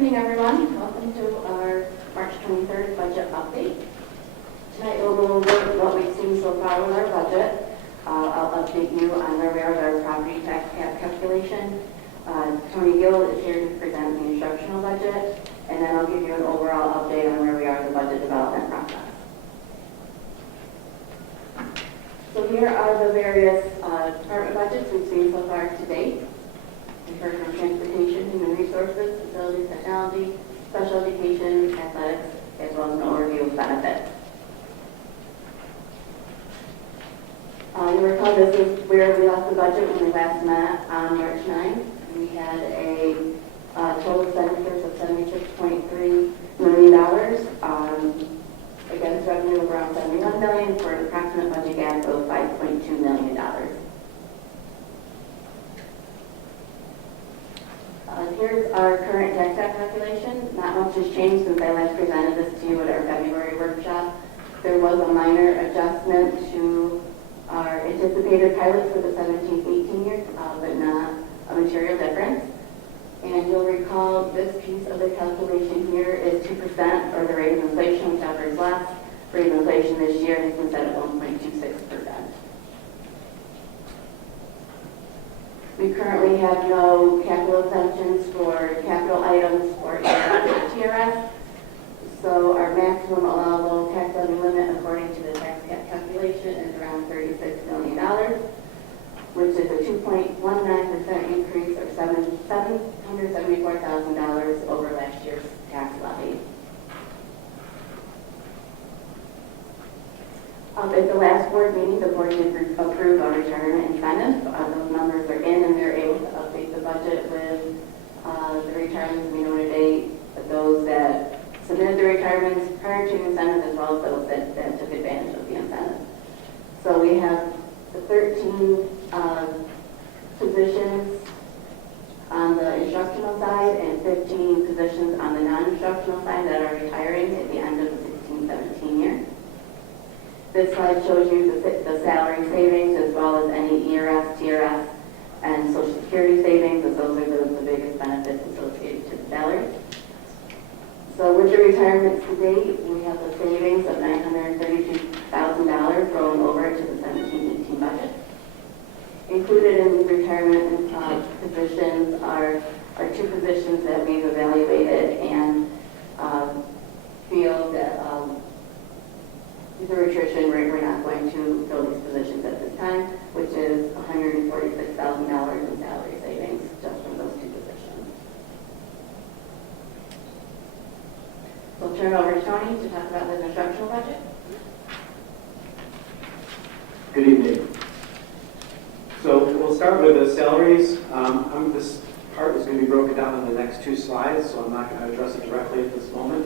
evening, everyone. Welcome to our March 23rd budget update. Tonight we'll go over what we've seen so far with our budget. I'll update you on where we are with our property tax cap calculation. Tony Gill is here to present the instructional budget, and then I'll give you an overall update on where we are in the budget development process. So here are the various department budgets we've seen so far to date. We've heard from transportation, human resources, facilities, technology, special education, athletics, as well as an overview of benefits. You'll recall this is where we left the budget when we last met on March 9th. We had a total expenditures of $76.3 million against revenue of around $71 million for an approximate budget gap of $5.2 million. Here's our current tax cap calculation. Not much has changed since I last presented this to you at our February workshop. There was a minor adjustment to our anticipated pilots for the 17-18 year, but not a material difference. And you'll recall this piece of the calculation here is 2%, or the rate of inflation, whichever is less. Rate of inflation this year has been set at 1.26%. We currently have no capital exemptions for capital items or TRS. So our maximum allowable tax levy limit, according to the tax cap calculation, is around $36 million, which is a 2.19% increase, or $774,000 over last year's tax levy. At the last board meeting, the board did approve our retirement incentive. Those numbers are in, and they're able to update the budget with the retirements we know today, those that submitted the retirements prior to incentives, as well as those that took advantage of the incentive. So we have the 13 positions on the instructional side and 15 positions on the non-instructional side that are retiring at the end of the 16-17 year. This slide shows you the salary savings, as well as any ERS, TRS, and Social Security savings, as those are the biggest benefits associated to the salaries. So with the retirements to date, we have the savings of $932,000 rolling over to the 17-18 budget. Included in the retirement positions are two positions that we've evaluated and feel that through attrition, we're not going to fill these positions at this time, which is $146,000 in salary savings just from those two positions. So I'll turn it over to Tony to talk about the instructional budget. Good evening. So we'll start with the salaries. This part is going to be broken down on the next two slides, so I'm not going to address it directly at this moment.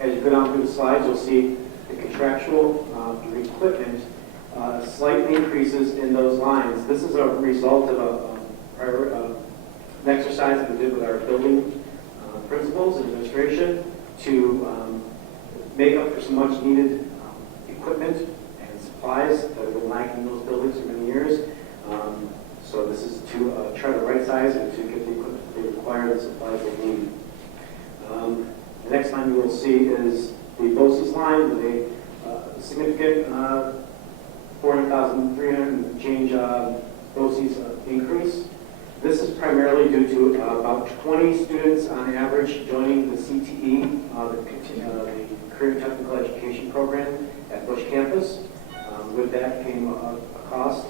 As you go down through the slides, you'll see the contractual equipment slight increases in those lines. This is a result of an exercise that we did with our building principals and administration to make up for some much needed equipment and supplies that have been lacking in those buildings for many years. So this is to try to right size and to get the equipment they require and the supplies they need. The next line you will see is the BOCES line with a significant 400,300 and change BOCES increase. This is primarily due to about 20 students on average joining the CTE, the Career Technical Education Program at Bush Campus. With that came a cost,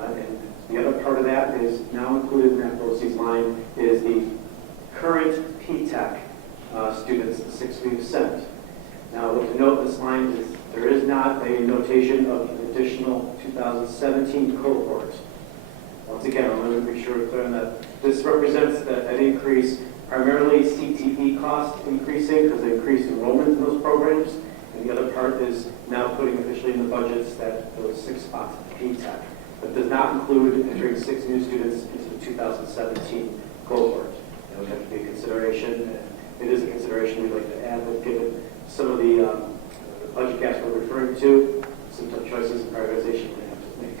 and the other part of that is now included in that BOCES line is the current P-Tech students, the 6 we've sent. Now, what to note in this line is there is not a notation of an additional 2017 cohort. Once again, I want to make sure we're clear on that. This represents an increase, primarily CTE cost increasing because they increased enrollment in those programs, and the other part is now putting officially in the budgets that those 6 spots at P-Tech, but does not include entering 6 new students into the 2017 cohort. That would have to be a consideration, and it is a consideration we'd like to add, but given some of the budget gaps we're referring to, some tough choices and prioritization we have to make.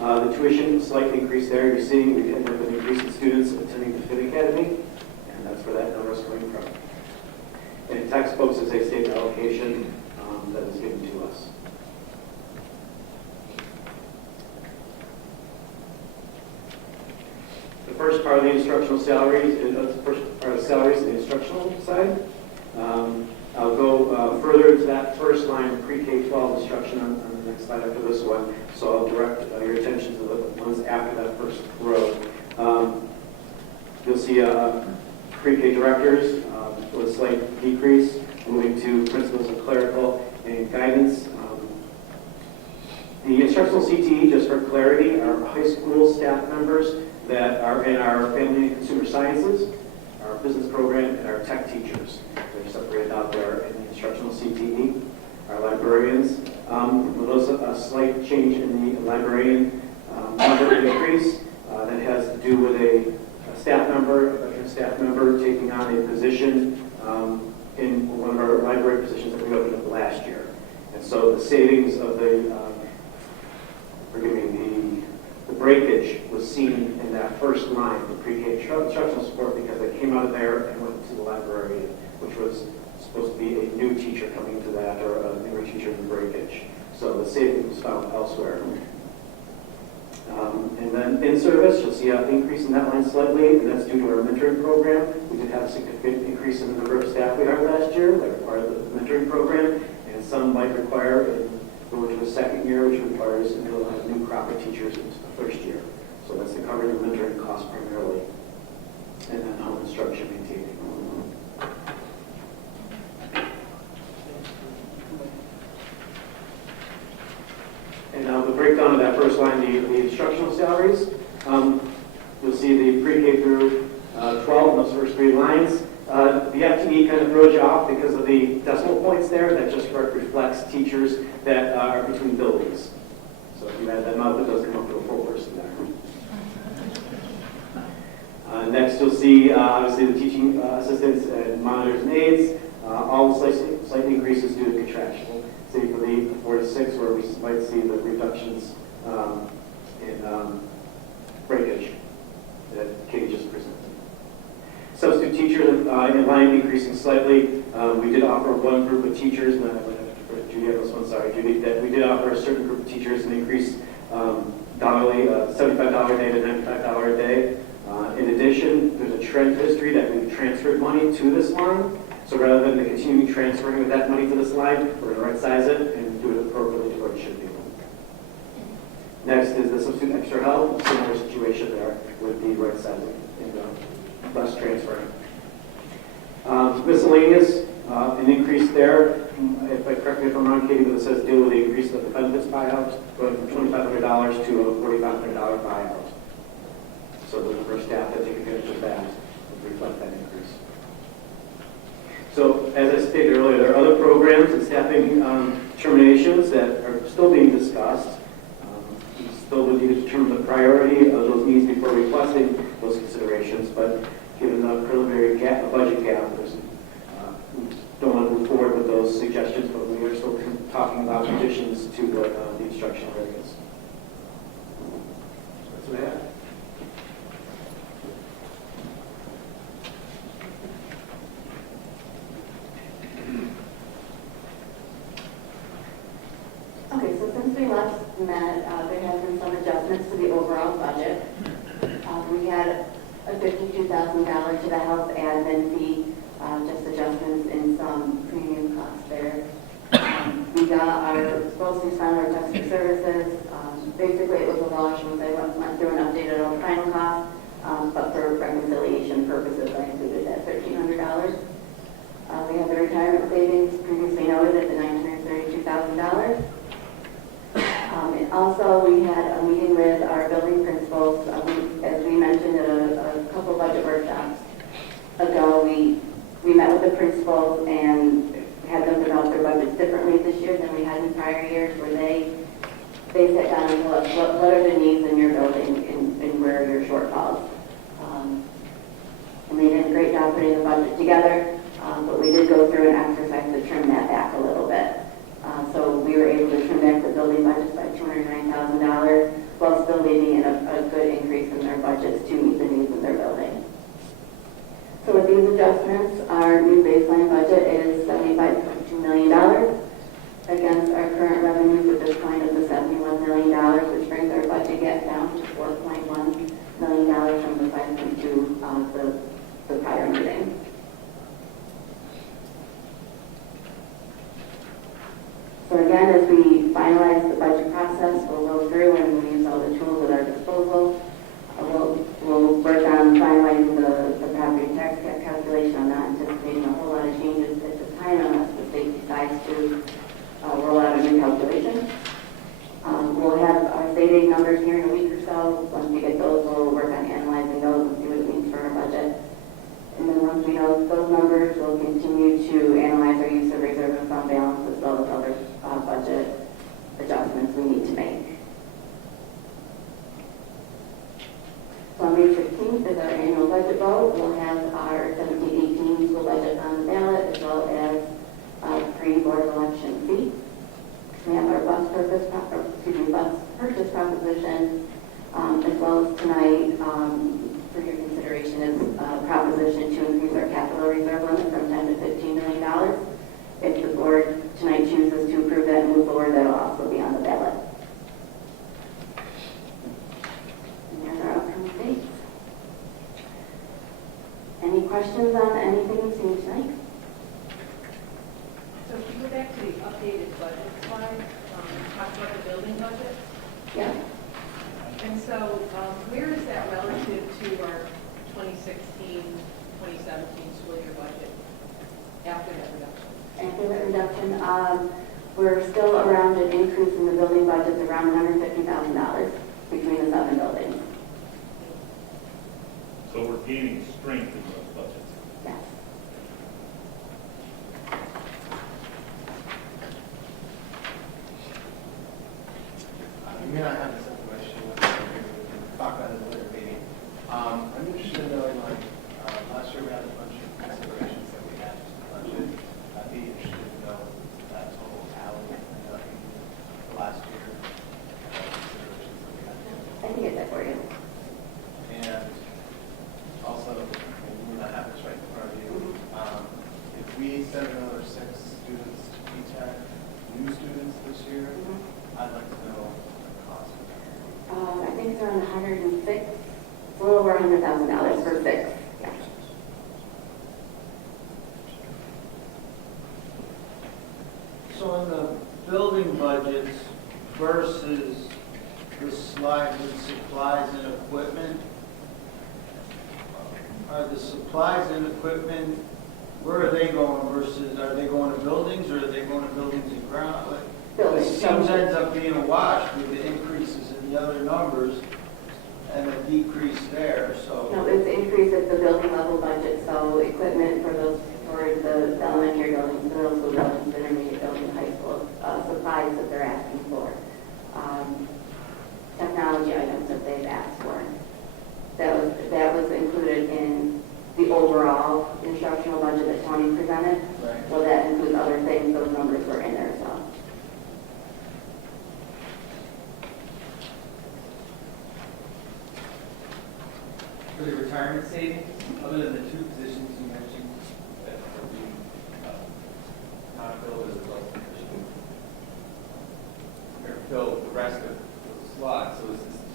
The tuition slight increase there. You're seeing we ended up with an increase in students attending the Fit Academy, and that's where that number is coming from. And textbooks is a state allocation that is given to us. The first part of the instructional salaries, the first part of salaries, the instructional side. I'll go further into that first line, pre-K-12 instruction on the next slide after this one. So I'll direct your attention to the ones after that first row. You'll see pre-K directors with a slight decrease, moving to principals of clerical and guidance. The instructional CTE, just for clarity, are high school staff members that are in our family and consumer sciences, our business program, and our tech teachers. They're separated out there in the instructional CTE. Our librarians, there's a slight change in the librarian number increase that has to do with a staff member, a veteran staff member, taking on a position in one of our library positions that we opened up last year. And so the savings of the breakage was seen in that first line for pre-K instructional support because they came out of there and went to the librarian, which was supposed to be a new teacher coming to that or a newer teacher in the breakage. So the savings was found elsewhere. And then in service, you'll see an increase in that line slightly, and that's due to our mentoring program. We did have a significant increase in the number of staff we hired last year that required the mentoring program, and some might require go to the second year, which requires a new crop of teachers into the first year. So that's to cover the mentoring costs primarily, and then home instruction maintaining. And now the breakdown of that first line, the instructional salaries. You'll see the pre-K through 12, those first three lines. The FTE kind of throws you off because of the decimal points there. That just reflects teachers that are between buildings. So if you add them up, it does come up to a full person there. Next, you'll see obviously the teaching assistants and monitors and aides. All slight increases due to contractual. Say for the 4 to 6, where we might see the reductions in breakage that Katie just presented. Substitute teachers in line increasing slightly. We did offer one group of teachers, and I went after Judy on this one, sorry, Judy, that we did offer a certain group of teachers an increase hourly, $75 a day to $95 a day. In addition, there's a trend history that we've transferred money to this line. So rather than the continuing transferring of that money to this line, we're going to right size it and do it appropriately to where it should be. Next is the substitute extra help. Similar situation there with the right sizing and less transferring. Miscellaneous, an increase there. If I correct me if I'm wrong, Katie, but it says deal with the increase of the benefits buyout, going from $2,500 to a $4,500 buyout. So the number of staff that take advantage of that would reflect that increase. So, as I stated earlier, there are other programs and staffing terminations that are still being discussed. We still would need to determine the priority of those needs before requesting those considerations, but given the preliminary budget gap, we don't want to move forward with those suggestions, but we are still talking about additions to the instructional areas. That's what I have. Okay, so since we last met, there has been some adjustments to the overall budget. We had a $52,000 to the health admin fee, just adjustments in some premium costs there. We got our supposedly spent our domestic services. Basically, it was a wash once I went through and updated all the final costs, but for reconciliation purposes, I included that $1,300. We have the retirement savings previously noted at the $932,000. And also, we had a meeting with our building principals. As we mentioned at a couple budget workshops ago, we met with the principals and had them develop their budgets differently this year than we had in prior years, where they sat down and told us what are the needs in your building and where are your shortfalls. And they did a great job putting the budget together, but we did go through an exercise to trim that back a little bit. So we were able to trim back the building budgets by $209,000 while still leaving in a good increase in their budgets to meet the needs of their building. So with these adjustments, our new baseline budget is $75.2 million against our current revenues at this point of the $71 million, which brings our budget gap down to $4.1 million from the 5.2 of the prior meeting. So again, as we finalize the budget process, we'll go through and we'll use all the tools at our disposal. We'll work on finalizing the property tax cap calculation. I'm not anticipating a whole lot of changes at this time unless the state decides to roll out a new calculation. We'll have our state aid numbers here in a week or so. Once we get those, we'll work on analyzing those and see what it means for our budget. And then once we know those numbers, we'll continue to analyze our use of reserve and fund balance as well as other budget adjustments we need to make. So on May 15th is our annual budget vote. We'll have our 17-18 school budget on the ballot as well as pre-board election seats. We have our bus purchase proposition, as well as tonight, for your consideration, is a proposition to increase our capital reserve limit from $10 to $15 million. If the board tonight chooses to approve that and move forward, that'll also be on the ballot. And there's our upcoming dates. Any questions on anything you've seen tonight? So if you go back to the updated budget slide, talk about the building budget. Yeah. And so where is that relative to our 2016, 2017 school year budget after that reduction? After that reduction, we're still around an increase in the building budget around $150,000 between the 7 buildings. So we're gaining strength in those budgets. Yes. You may not have this information, we can talk about it at a later meeting. I'm interested in knowing, like, last year we had a bunch of considerations that we had to the budget. I'd be interested to know that total tally ended up being the last year, considerations that we had. I can get that for you. And also, you may not have this right in front of you, if we send another 6 students to P-TECH, new students this year, I'd like to know the cost of that. I think it's around 106, a little over $100,000 for 6. Yeah. So in the building budgets versus the slide with supplies and equipment, are the supplies and equipment, where are they going versus, are they going to buildings or are they going to buildings and ground? Like, Buildings. it seems ends up being a wash with the increases in the other numbers and a decrease there, so. No, it's an increase at the building level budget, so equipment for those, for the elementary buildings, the middle school buildings, the intermediate buildings, high school, supplies that they're asking for. Technology items that they've asked for. That was included in the overall instructional budget that Tony presented. Right. So that includes other things, those numbers were in there as well. For the retirement savings, other than the 2 positions you mentioned that are being not filled as a well position, or fill the rest of those slots. So,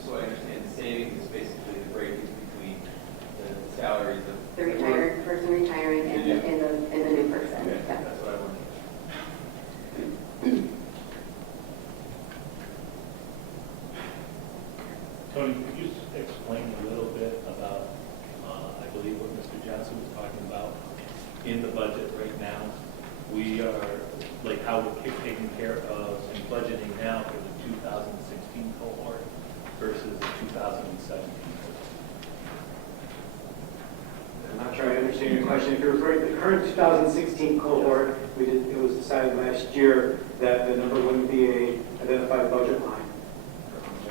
so I understand the savings is basically the breakage between the salaries of The retired person retiring and the new person. Okay, Yeah. that's what I wanted. Tony, could you explain a little bit about, I believe what Mr. Johnson was talking about in the budget right now? We are, like how we're taking care of and budgeting now for the 2016 cohort versus the 2017 cohort. I'm not sure I understand your question. If you're referring to the current 2016 cohort, it was decided last year that the number wouldn't be a identified budget line.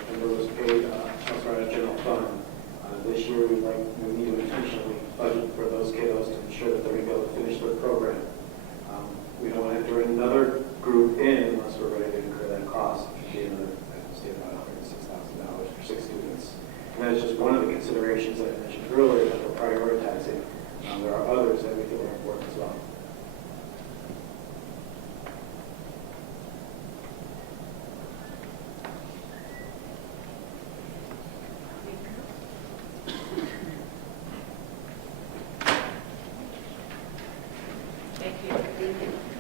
The number was paid elsewhere out of general fund. This year, we need to intentionally budget for those kiddos to ensure that they're going to be able to finish their program. We don't want to enter another group in unless we're ready to incur that cost. It should be another, about $106,000 for 6 students. And that's just one of the considerations that I mentioned earlier that we're prioritizing. There are others that we feel are important as well. Thank you.